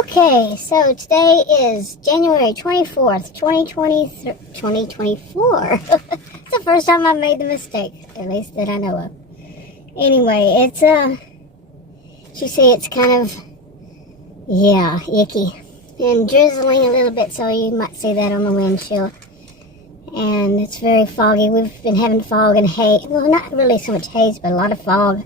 Okay, so today is January 24th, 2024. It's the first time I've made the mistake, at least that I know of. Anyway, it's, you see it's kind of, icky. And drizzling a little bit, so you might see that on the windshield. And it's very foggy. We've been having fog and haze. Well, not really so much haze, but a lot of fog.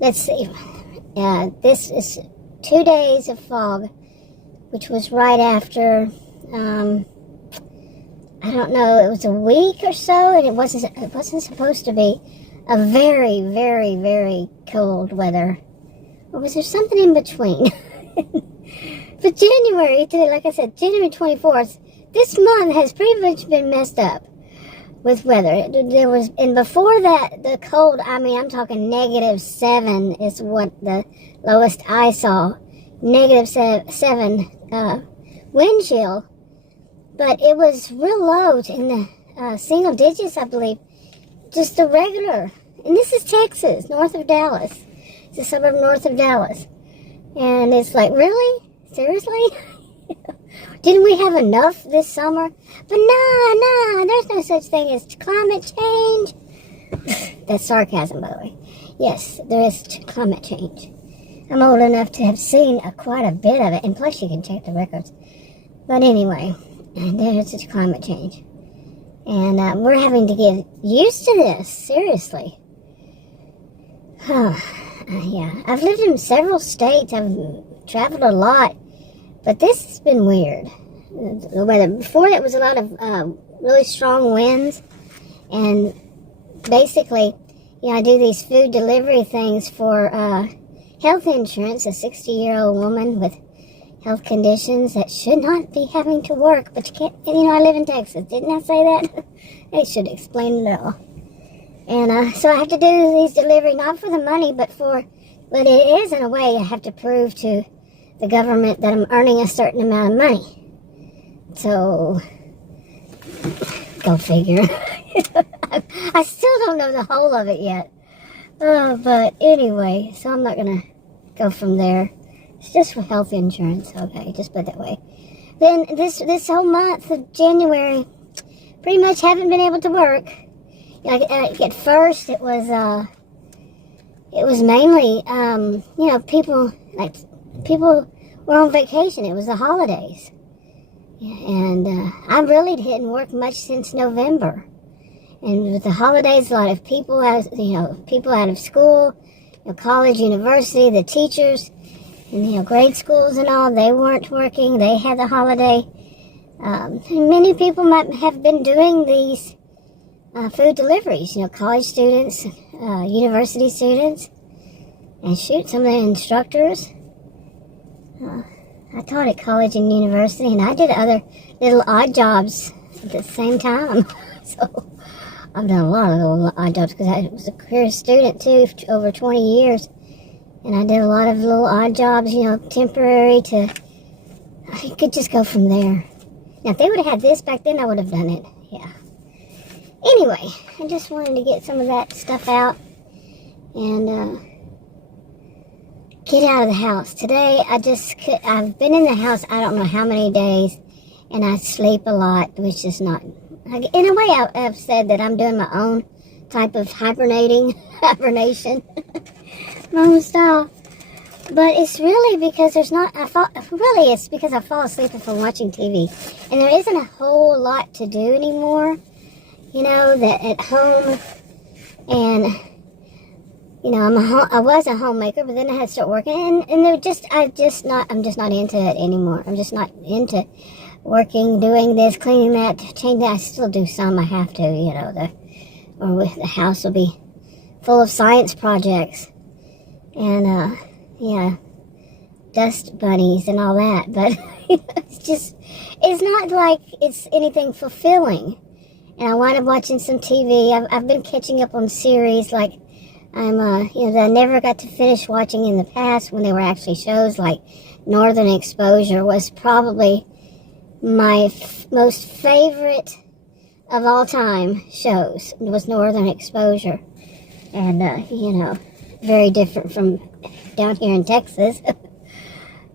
Let's see. This is 2 days of fog, which was right after, I don't know, it was a week or so, and it wasn't supposed to be a very, very, very cold weather. Or was there something in between? But January, today, like I said, January 24th, this month has pretty much been messed up with weather. There was, and before that, the cold, I'm talking -7 is what the lowest I saw. -7 wind chill. But it was real low in the single digits, I believe. Just the regular. And this is Texas, north of Dallas. It's a suburb north of Dallas. And it's like, really? Seriously? Didn't we have enough this summer? But no, there's no such thing as climate change. That's sarcasm, by the way. Yes, there is climate change. I'm old enough to have seen quite a bit of it, and plus you can check the records. But anyway, there's such climate change. And we're having to get used to this, seriously. Yeah, I've lived in several states. I've traveled a lot. But this has been weird. The weather. Before that was a lot of really strong winds. And basically, I do these food delivery things for health insurance. A 60-year-old woman with health conditions that should not be having to work. But you can't, I live in Texas. Didn't I say that? They should explain it all. And so I have to do these deliveries, not for the money, but it is in a way I have to prove to the government that I'm earning a certain amount of money. So, go figure. I still don't know the whole of it yet. But anyway, so I'm not going to go from there. It's just for health insurance, okay, just put it that way. Then this whole month of January, pretty much haven't been able to work. At first, it was mainly, people were on vacation. It was the holidays. And I really didn't work much since November. And with the holidays, a lot of people people out of school, college, university, the teachers, and grade schools and all, they weren't working. They had the holiday. And many people might have been doing these food deliveries, college students, university students, and some of the instructors. I taught at college and university, and I did other little odd jobs at the same time. So I've done a lot of little odd jobs because I was a career student too for over 20 years. And I did a lot of little odd jobs, temporary I could just go from there. Now, if they would have had this back then, I would have done it. Yeah. Anyway, I just wanted to get some of that stuff out and get out of the house. Today, I've been in the house I don't know how many days, and I sleep a lot, which is not, in a way I've said that I'm doing my own type of hibernation, my own style. But it's really because it's because I fall asleep from watching TV, and there isn't a whole lot to do anymore, that at home, and I was a homemaker, but then I had to start working, and I'm just not into it anymore. I'm just not into working, doing this, cleaning that, changing that. I still do some. I have to, or the house will be full of science projects, and dust bunnies and all that. But it's not like it's anything fulfilling. And I wound up watching some TV. I've been catching up on series like. That I never got to finish watching in the past when they were actually shows, like Northern Exposure was probably my most favorite of all time shows. It was Northern Exposure. And, very different from down here in Texas.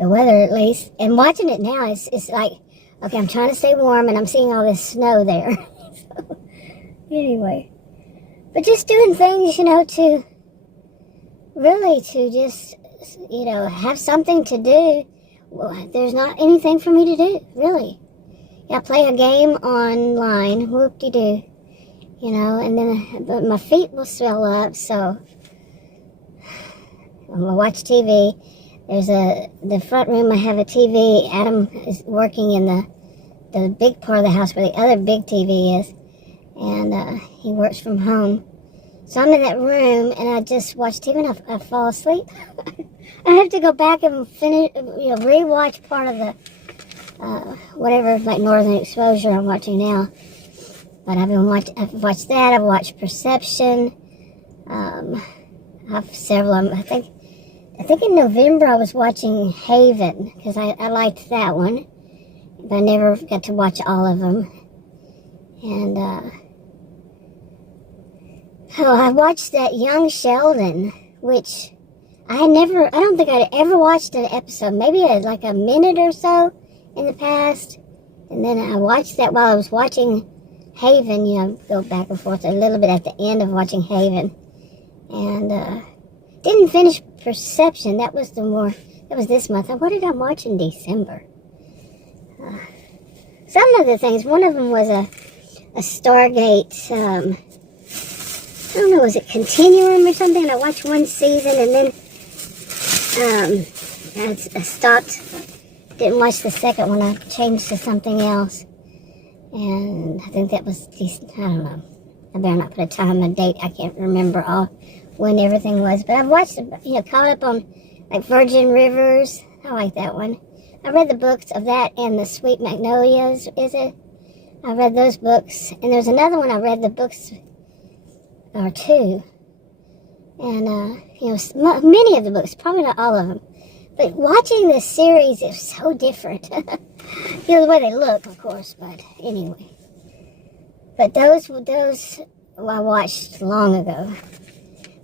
the weather at least. And watching it now, it's like, okay, I'm trying to stay warm, and I'm seeing all this snow there. So, anyway. But just doing things, to really to just, have something to do. Well, there's not anything for me to do, really. I play a game online, whoop-de-doo, and then my feet will swell up, so I'm going to watch TV. There's the front room, I have a TV. Adam is working in the big part of the house where the other big TV is, and he works from home. So I'm in that room, and I just watch TV, and I fall asleep. I have to go back and finish, rewatch part of the whatever, like Northern Exposure I'm watching now. But I've watched that. I've watched Perception. I've several of them. I think in November I was watching Haven, because I liked that one, but I never got to watch all of them. And I watched that Young Sheldon, which I don't think I'd ever watched an episode, maybe like a minute or so in the past. And then I watched that while I was watching Haven, go back and forth a little bit at the end of watching Haven. And didn't finish Perception. That was this month. What did I watch in December? Some of the things, one of them was a Stargate, I don't know, was it Continuum or something? And I watched one season, and then I stopped, didn't watch the second one. I changed to something else. And I think that was decent. I don't know. I better not put a time and date. I can't remember when everything was. But I've watched, caught up on like Virgin Rivers. I like that one. I read the books of that and the Sweet Magnolias, is it? I read those books. And there's another one I read the books, or two. And, many of the books, probably not all of them. But watching this series is so different. The way they look, of course, but anyway. But those I watched long ago.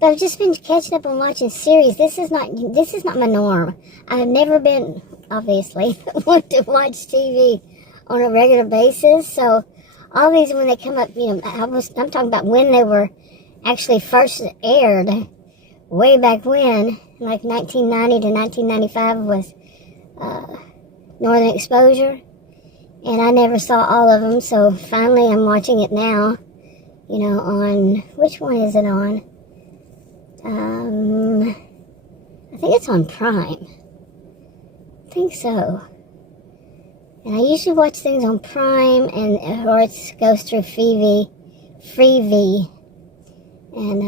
But I've just been catching up on watching series. This is not my norm. I've never been, obviously, one to watch TV on a regular basis. So all these, when they come up, I'm talking about when they were actually first aired, way back when, like 1990 to 1995 was Northern Exposure, and I never saw all of them, so finally I'm watching it now, on, which one is it on? I think it's on Prime. I think so. And I usually watch things on Prime, or it goes through Freevee, and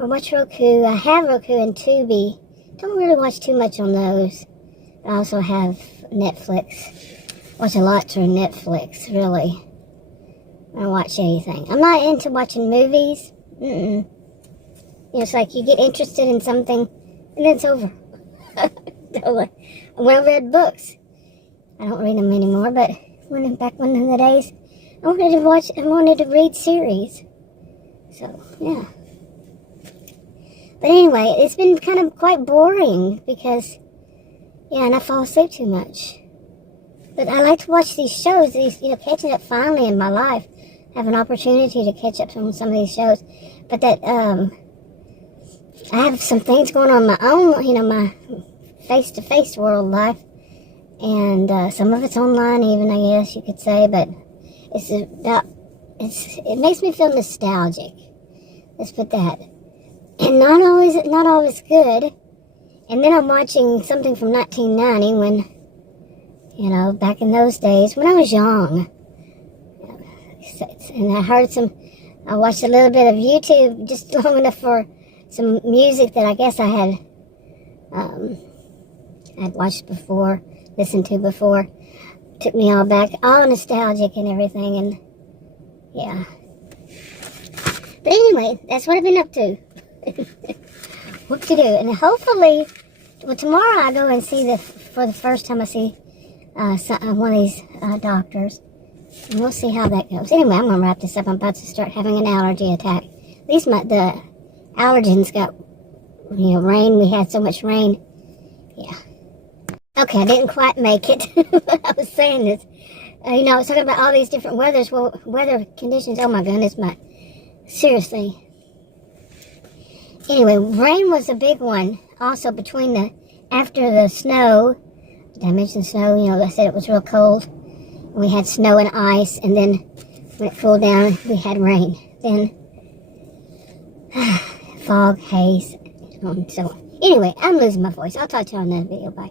I watch Roku. I have Roku and Tubi. Don't really watch too much on those. I also have Netflix. Watch a lot through Netflix, really. I don't watch anything. I'm not into watching movies. It's like you get interested in something, and then it's over. When I read books, I don't read them anymore, but back one of the days, I wanted to read series. So, yeah. But anyway, it's been kind of quite boring because, and I fall asleep too much. But I like to watch these shows, catching up finally in my life. Have an opportunity to catch up on some of these shows. But that, I have some things going on my own, my face-to-face world life. And some of it's online even, I guess you could say. But it makes me feel nostalgic. Let's put that. And not always good. And then I'm watching something from 1990 when, back in those days, when I was young. And I watched a little bit of YouTube, just long enough for some music that I guess I had watched before, listened to before. Took me all back, all nostalgic and everything, and yeah. But anyway, that's what I've been up to. What to do, and hopefully, tomorrow I go and see for the first time I see one of these doctors, and we'll see how that goes. Anyway, I'm gonna wrap this up. I'm about to start having an allergy attack. At least the allergens got, rain. We had so much rain, Yeah. Okay, I didn't quite make it. I was saying this. You know, I was talking about all these different weather conditions. Oh my goodness, seriously. Anyway, rain was a big one. Also, after the snow, did I mention snow? You know, I said it was real cold. We had snow and ice, and then when it cooled down, we had rain. Then fog, haze, and so on. Anyway, I'm losing my voice. I'll talk to you on another video. Bye.